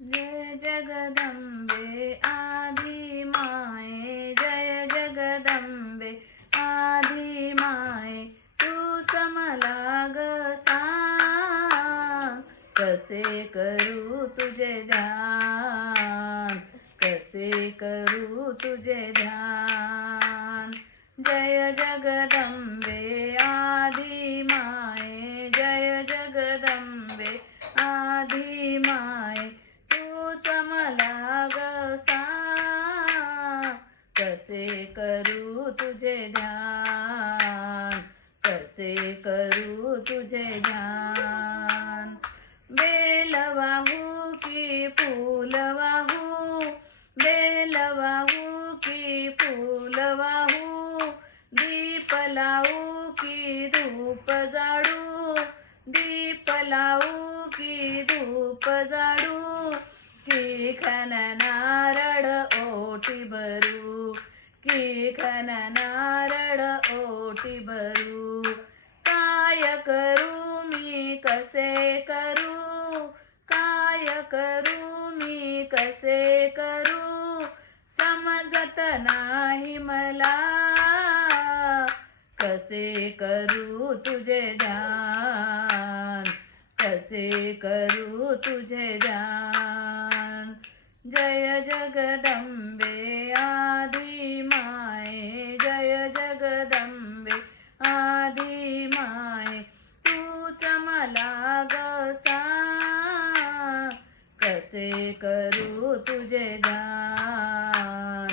जय जगदंबे आधी माये जय जगदंबे आधी माये तूच मला ग कसे करू तुझे ध्यान कसे करू तुझे ध्यान? जय जगदंबे आधी कसे करू तुझे ध्यान? कसे करू तुझे ध्यान? बेल वाहू की फूल वाहू? बेल वाहू की फूल वाहू? दीप लावू की धूप जाडू? दीप लावू की धूप जाडू? की खन नारळ ओटी भरू? की खन नारळ ओटी भरू. काय करू मी कसे करू? काय करू मी कसे करू? समजत नाही मला. कसे करू तुझे ध्यान? कसे करू तुझे ध्यान? जय जगदंबे आधी जगदंबे आधी माये तूच मला गसा कसे करू तुझे ध्यान?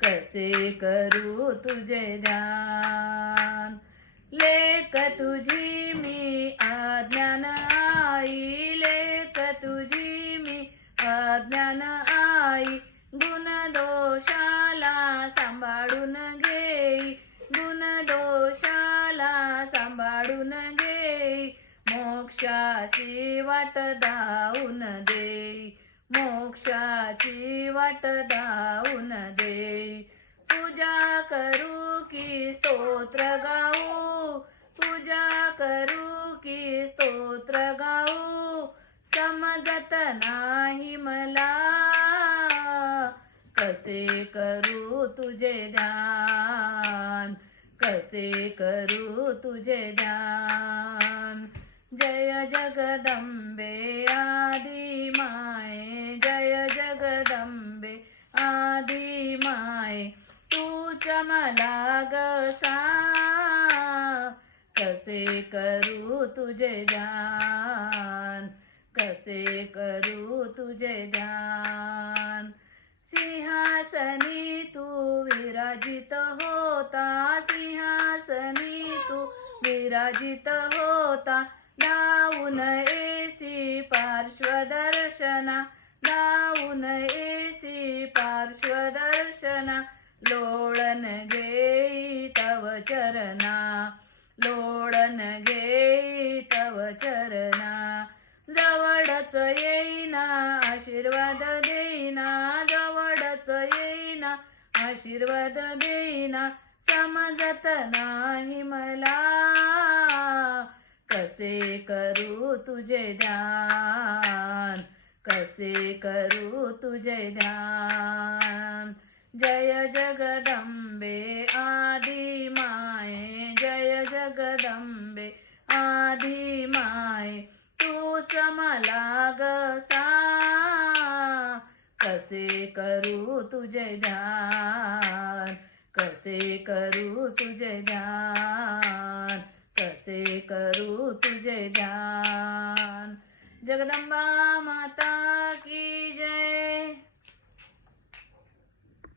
कसे करू तुझे ध्यान? लेक तुझी मी अज्ञान आई लेक तुझी मी अज्ञान आई गुण सांभाळून घेई मोक्षाची वाट धावून दे. मोक्षाची वाट धावून दे. पूजा करू की स्तोत्र गाऊ. पूजा करू की स्तोत्र गाऊ. समजत नाही मला. कसे करू तुझे ध्यान? कसे करू तुझे ध्यान? जय जगदंबे आधी माये जय जगदंबे आधी माये तूच मला गसा। कसे करू तुझे ध्यान? कसे करू तुझे ध्यान? सिंहासनी तू विराजित होता। विराजित होता. दाऊन एसी पार्श्वदर्शना. दाऊन एसी पार्श्वदर्शना. लोळन घेई तव चरणा. लोळन घेई तव चरणा. जवळच येईना आशीर्वाद देईना. जवळच येईना आशीर्वाद देईना. समजत नाही मला. कसे करू तुझे ध्यान? कसे करू तुझे ध्यान? जय जगदंबे आधी माये जय जगदंबे आधी माये तूच मला गसा। कसे करू तुझे ध्यान? कसे करू तुझे ध्यान? कसे करू तुझे ध्यान? जगदंबा माता की